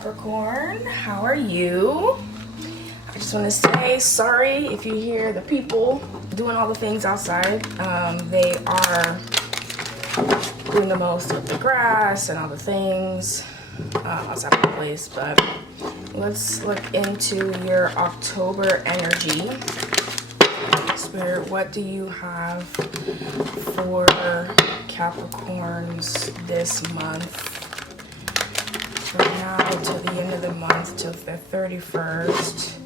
Capricorn, how are you? I just want to say sorry if you hear the people doing all the things outside. They are doing the most with the grass and all the things outside of the place. But let's look into your October energy. Spirit, what do you have for Capricorns this month? From now to the end of the month, till the 31st.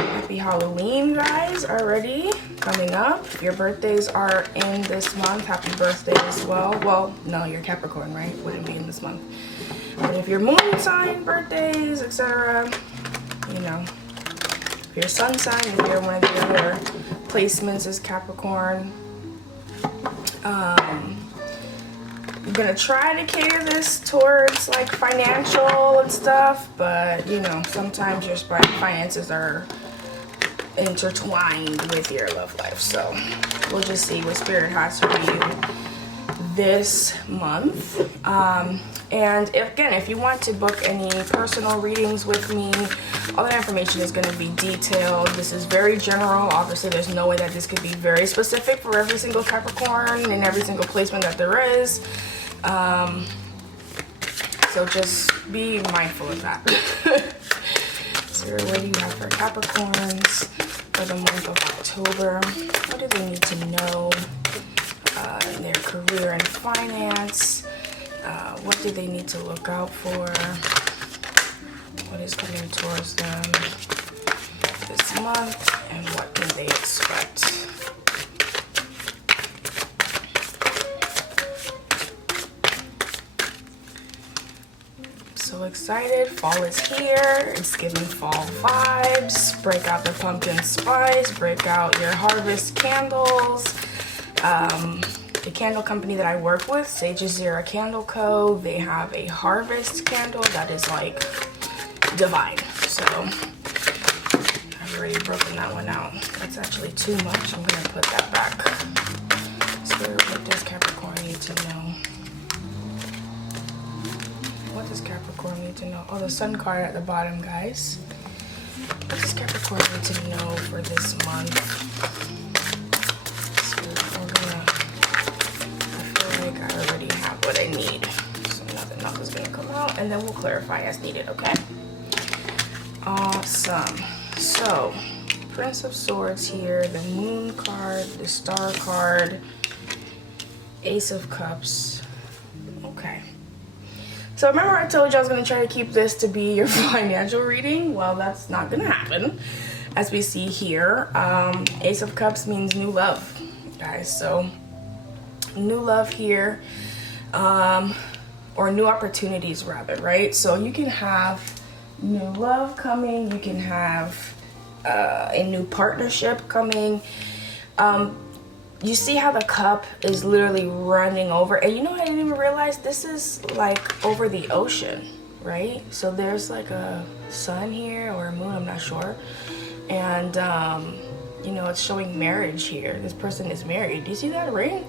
Happy Halloween, guys, already coming up. If your birthdays are in this month, happy birthday as well. Well, no, you're Capricorn, right? Wouldn't be in this month. But if your moon sign, birthdays, etc., you know, if your sun sign, if you're one of the other placements is Capricorn, I'm gonna try to cater this towards like financial and stuff, but you know, sometimes your finances are intertwined with your love life. So we'll just see what Spirit has for you this month. And if you want to book any personal readings with me, all that information is going to be detailed. This is very general. Obviously, there's no way that this could be very specific for every single Capricorn and every single placement that there is. So just be mindful of that. So what do you have for Capricorns for the month of October? What do they need to know in their career and finance? What do they need to look out for? What is coming towards them this month? And what can they expect? So excited. Fall is here. It's giving fall vibes. Break out the pumpkin spice. Break out your harvest candles. The candle company that I work with, Sages Zero Candle Co., they have a harvest candle that is like divine. So I've already broken that one out. That's actually too much. I'm going to put that back. Spirit, what does Capricorn need to know? What does Capricorn need to know? Oh, the sun card at the bottom, guys. What does Capricorn need to know for this month? I already have what I need, so nothing else is gonna come out, and then we'll clarify as needed. Okay, awesome. So Prince of Swords here, the Moon card, the Star card, Ace of Cups. Okay, so remember I told you I was gonna try to keep this to be your financial reading. Well, that's not gonna happen, as we see here. Ace of Cups means new love, guys. So new love here, or new opportunities rather, right? So you can have new love coming, you can have a new partnership coming. You see how the cup is literally running over, and you know, I didn't even realize this is like over the ocean, right? So there's like a sun here or a moon, I'm not sure, and you know, it's showing marriage here. This person is married. Do you see that ring?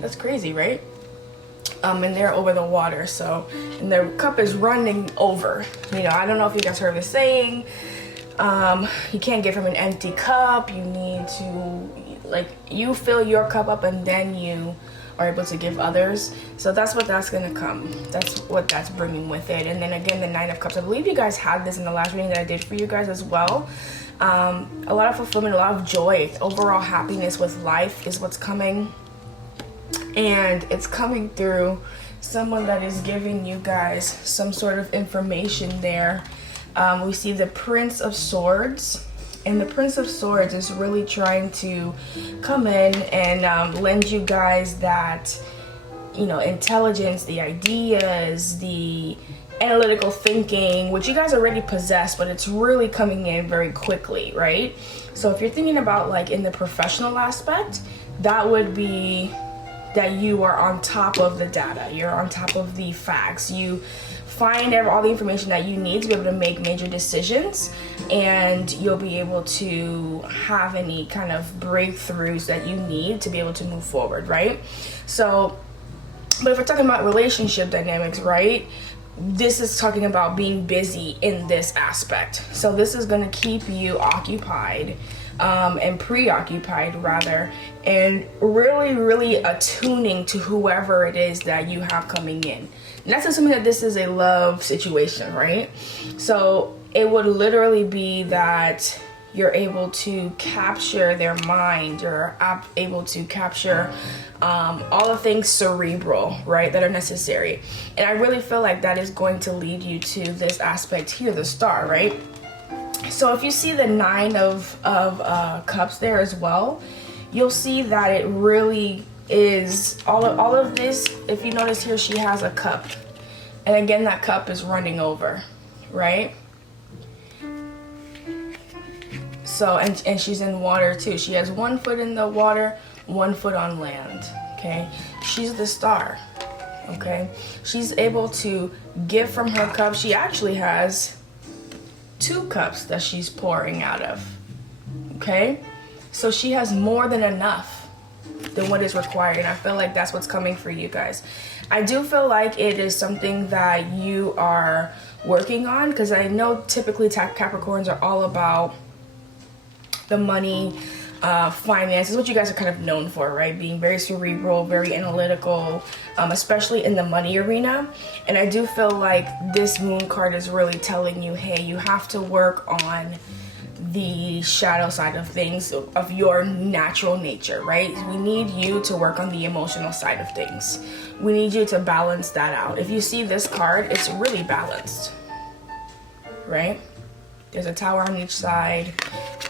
That's crazy, right? And they're over the water, so, and their cup is running over. You know, I don't know if you guys heard the saying, you can't give from an empty cup. You need to, like, you fill your cup up and then you are able to give others. So that's what that's gonna come. That's what that's bringing with it. And then again, the Nine of Cups. I believe you guys had this in the last reading that I did for you guys as well. A lot of fulfillment, a lot of joy, overall happiness with life is what's coming. And it's coming through someone that is giving you guys some sort of information there. We see the Prince of Swords, and the Prince of Swords is really trying to come in and lend you guys that, you know, intelligence, the ideas, the analytical thinking, which you guys already possess, but it's really coming in very quickly, right? So if you're thinking about like in the professional aspect, that would be that you are on top of the data, you're on top of the facts, you find all the information that you need to be able to make major decisions, and you'll be able to have any kind of breakthroughs that you need to be able to move forward, right? So, but if we're talking about relationship dynamics, right, this is talking about being busy in this aspect. So this is going to keep you occupied and preoccupied rather, and really attuning to whoever it is that you have coming in. And that's assuming that this is a love situation, right? So it would literally be that you're able to capture their mind, you're able to capture all the things cerebral, right, that are necessary. And I really feel like that is going to lead you to this aspect here, the star, right? So if you see the 9 of cups there as well, you'll see that it really is all of this. If you notice here, she has a cup, and again that cup is running over, right? So, and she's in water too. She has 1 foot in the water, 1 foot on land, okay? She's the star, okay? She's able to give from her cup. She actually has 2 cups that she's pouring out of, okay? So she has more than enough than what is required. And I feel like that's what's coming for you guys. I do feel like it is something that you are working on, because I know typically Capricorns are all about the money, finances, what you guys are kind of known for, right? Being very cerebral, very analytical, especially in the money arena. And I do feel like this moon card is really telling you, hey, you have to work on the shadow side of things, of your natural nature, right? We need you to work on the emotional side of things. We need you to balance that out. If you see this card, it's really balanced, right? There's a tower on each side.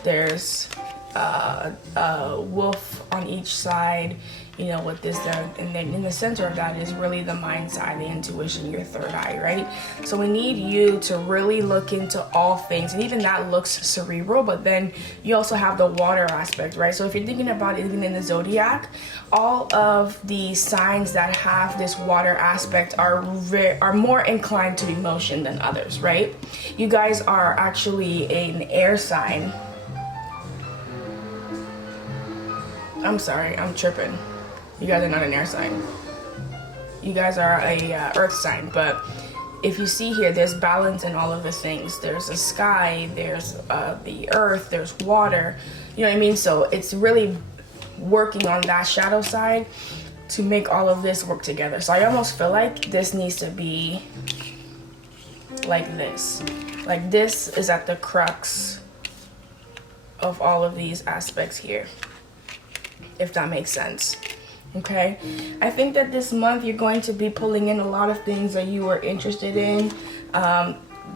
There's a wolf on each side, you know, with this there. And then in the center of that is really the mind side, the intuition, your third eye, right? So we need you to really look into all things. And even that looks cerebral, but then you also have the water aspect, right? So if you're thinking about it, even in the zodiac, all of the signs that have this water aspect are more inclined to emotion than others, right? You guys are actually an air sign. I'm sorry, I'm tripping. You guys are not an air sign. You guys are a earth sign, but if you see here, there's balance in all of the things. There's a sky, there's the earth, there's water, you know what I mean? So it's really working on that shadow side to make all of this work together. So I almost feel like this needs to be like this. Like this is at the crux of all of these aspects here, if that makes sense. Okay, I think that this month you're going to be pulling in a lot of things that you are interested in.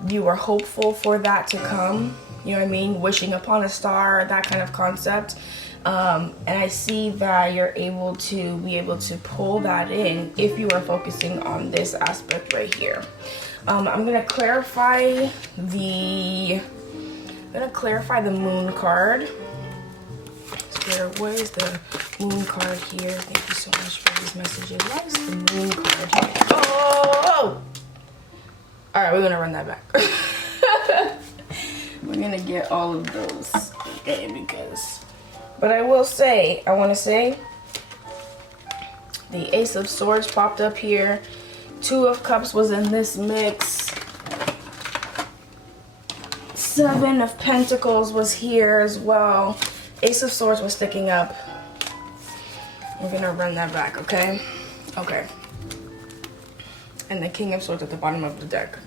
You are hopeful for that to come, you know what I mean? Wishing upon a star, that kind of concept. And I see that you're able to be able to pull that in if you are focusing on this aspect right here. I'm gonna clarify the moon card. Where is the moon card here? Thank you so much for these messages. Why is the moon card here? Oh! All right, we're gonna run that back. We're gonna get all of those, okay? But I will say, I want to say, the Ace of Swords popped up here. 2 of Cups was in this mix. 7 of Pentacles was here as well. Ace of Swords was sticking up. We're gonna run that back, okay? Okay. And the King of Swords at the bottom of the deck.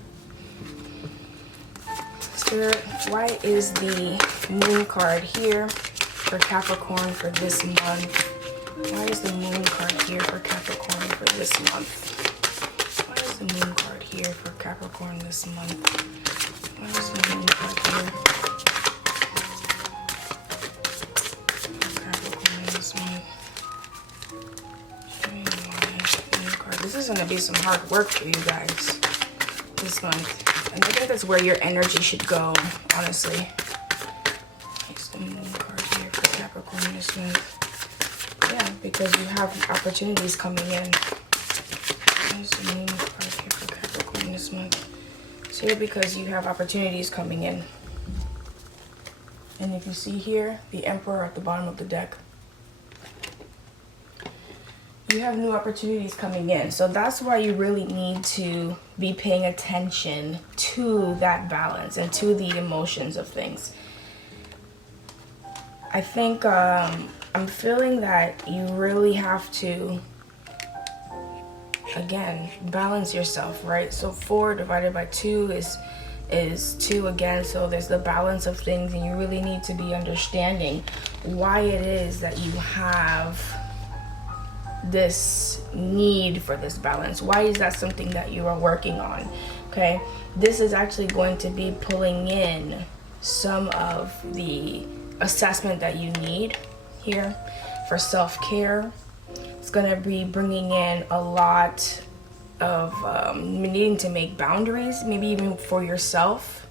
Spirit, why is the moon card here for Capricorn for this month? Why is the moon card here for Capricorn for this month? Why is the moon card here for Capricorn this month? Why is the moon card here? This is going to be some hard work for you guys this month. And I think that's where your energy should go, honestly. Here's the moon card here for Capricorn this month. Yeah, because you have opportunities coming in. Here's the moon card here for Capricorn this month. It's here because you have opportunities coming in. And if you see here, the Emperor at the bottom of the deck. you have new opportunities coming in. So that's why you really need to be paying attention to that balance and to the emotions of things. I think I'm feeling that you really have to, again, balance yourself, right? So 4 divided by 2 is 2 again. So there's the balance of things, and you really need to be understanding why it is that you have this need for this balance. Why is that something that you are working on? Okay, this is actually going to be pulling in some of the assessment that you need here for self-care. It's going to be bringing in a lot of needing to make boundaries, maybe even for yourself.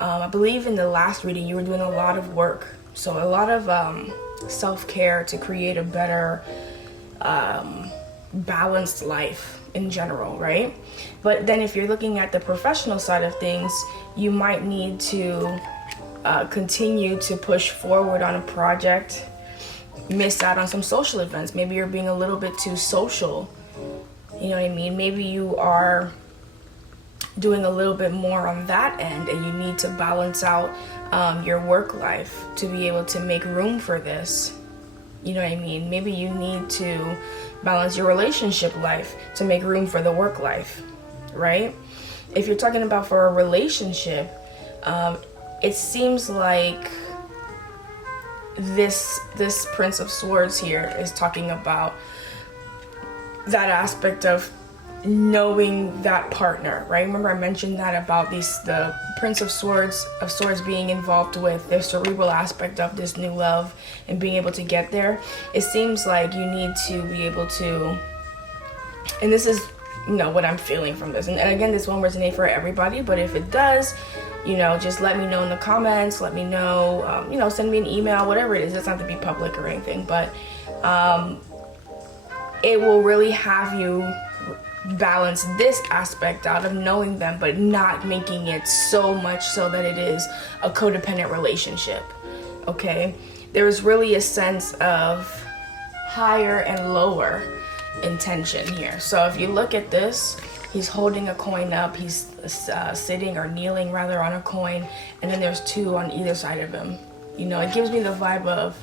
I believe in the last reading you were doing a lot of work, so a lot of self-care to create a better balanced life in general, right? But then if you're looking at the professional side of things, you might need to continue to push forward on a project, miss out on some social events. Maybe you're being a little bit too social, you know what I mean? Maybe you are doing a little bit more on that end, and you need to balance out your work life to be able to make room for this. You know what I mean? Maybe you need to balance your relationship life to make room for the work life, right? If you're talking about for a relationship, it seems like this Prince of Swords here is talking about that aspect of knowing that partner, right? Remember I mentioned that about the Prince of Swords being involved with the cerebral aspect of this new love and being able to get there. It seems like you need to be able to, and this is, you know, what I'm feeling from this. And again, this won't resonate for everybody, but if it does, you know, just let me know in the comments. Let me know, you know, send me an email, whatever it is. It doesn't have to be public or anything, but it will really have you balance this aspect out of knowing them, but not making it so much so that it is a codependent relationship. Okay, there's really a sense of higher and lower intention here. So if you look at this, he's holding a coin up, he's sitting or kneeling rather on a coin, and then there's 2 on either side of him. You know, it gives me the vibe of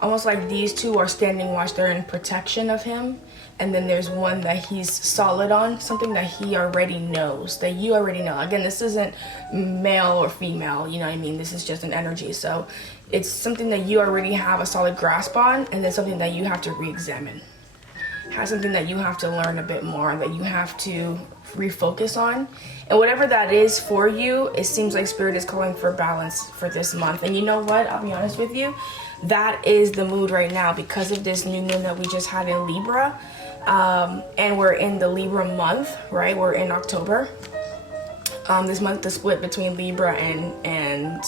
almost like these 2 are standing watch, they're in protection of him, and then there's one that he's solid on, something that he already knows, that you already know. Again, this isn't male or female, you know what I mean? This is just an energy. So it's something that you already have a solid grasp on, and then something that you have to re-examine. Has something that you have to learn a bit more, that you have to refocus on. And whatever that is for you, it seems like Spirit is calling for balance for this month. And you know what? I'll be honest with you. That is the mood right now because of this new moon that we just had in Libra. And we're in the Libra month, right? We're in October. This month is split between Libra and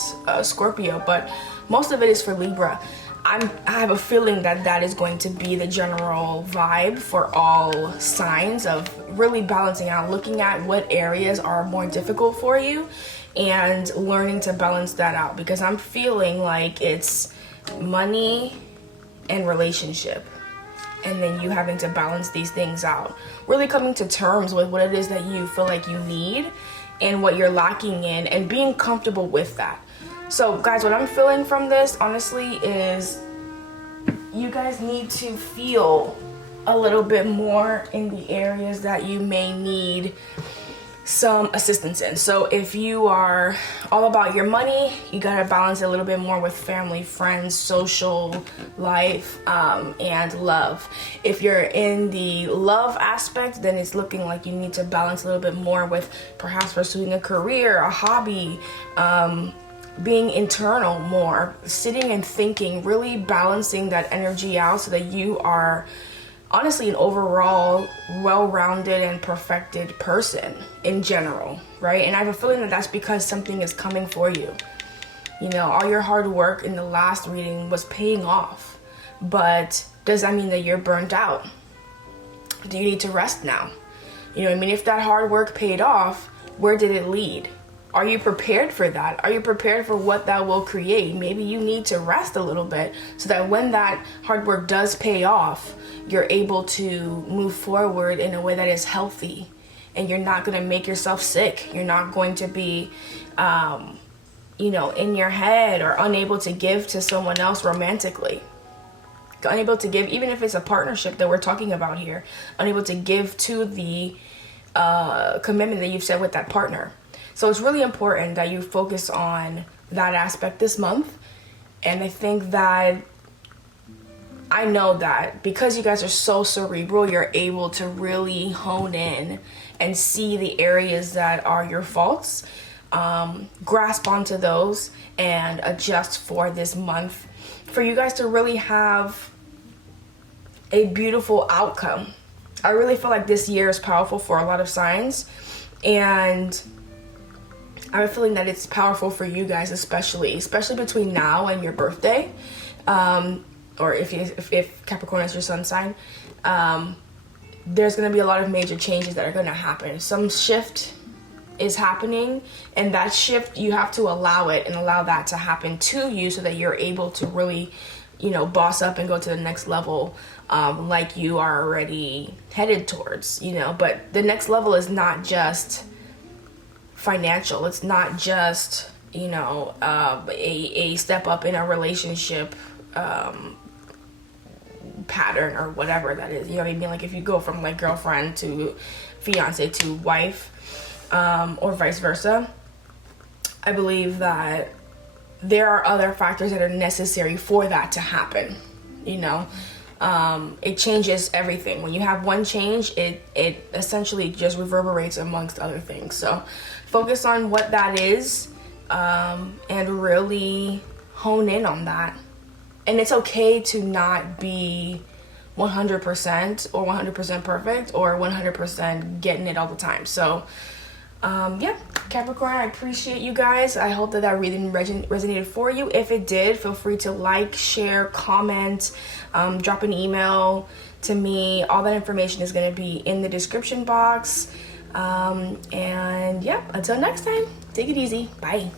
Scorpio, but most of it is for Libra. I have a feeling that that is going to be the general vibe for all signs of really balancing out, looking at what areas are more difficult for you and learning to balance that out, because I'm feeling like it's money and relationship, and then you having to balance these things out, really coming to terms with what it is that you feel like you need and what you're lacking in, and being comfortable with that. So guys, what I'm feeling from this, honestly, is you guys need to feel a little bit more in the areas that you may need some assistance in. So if you are all about your money, you gotta balance it a little bit more with family, friends, social life, and love. If you're in the love aspect, then it's looking like you need to balance a little bit more with perhaps pursuing a career, a hobby, being internal more, sitting and thinking, really balancing that energy out so that you are honestly an overall well-rounded and perfected person in general, right? And I have a feeling that that's because something is coming for you. You know, all your hard work in the last reading was paying off, but does that mean that you're burnt out? Do you need to rest now? You know what I mean? If that hard work paid off, where did it lead? Are you prepared for that? Are you prepared for what that will create? Maybe you need to rest a little bit so that when that hard work does pay off, you're able to move forward in a way that is healthy, and you're not going to make yourself sick. You're not going to be, in your head, or unable to give to someone else romantically. Unable to give, even if it's a partnership that we're talking about here, unable to give to the commitment that you've set with that partner. So it's really important that you focus on that aspect this month. And I know that because you guys are so cerebral, you're able to really hone in and see the areas that are your faults, grasp onto those, and adjust for this month for you guys to really have a beautiful outcome. I really feel like this year is powerful for a lot of signs, and I'm feeling that it's powerful for you guys, especially between now and your birthday, or if Capricorn is your sun sign. There's going to be a lot of major changes that are going to happen. Some shift is happening, and that shift, you have to allow it and allow that to happen to you so that you're able to really, boss up and go to the next level, like you are already headed towards, but the next level is not just financial. It's not just, a step up in a relationship, pattern or whatever that is. You know what I mean? Like if you go from like girlfriend to fiance to wife, or vice versa, I believe that there are other factors that are necessary for that to happen. It changes everything. When you have one change, it essentially just reverberates amongst other things. So focus on what that is, and really hone in on that. And it's okay to not be 100% or 100% perfect or 100% getting it all the time. So Capricorn, I appreciate you guys. I hope that reading resonated for you. If it did, feel free to like, share, comment, drop an email to me. All that information is going to be in the description box. Until next time, take it easy. Bye.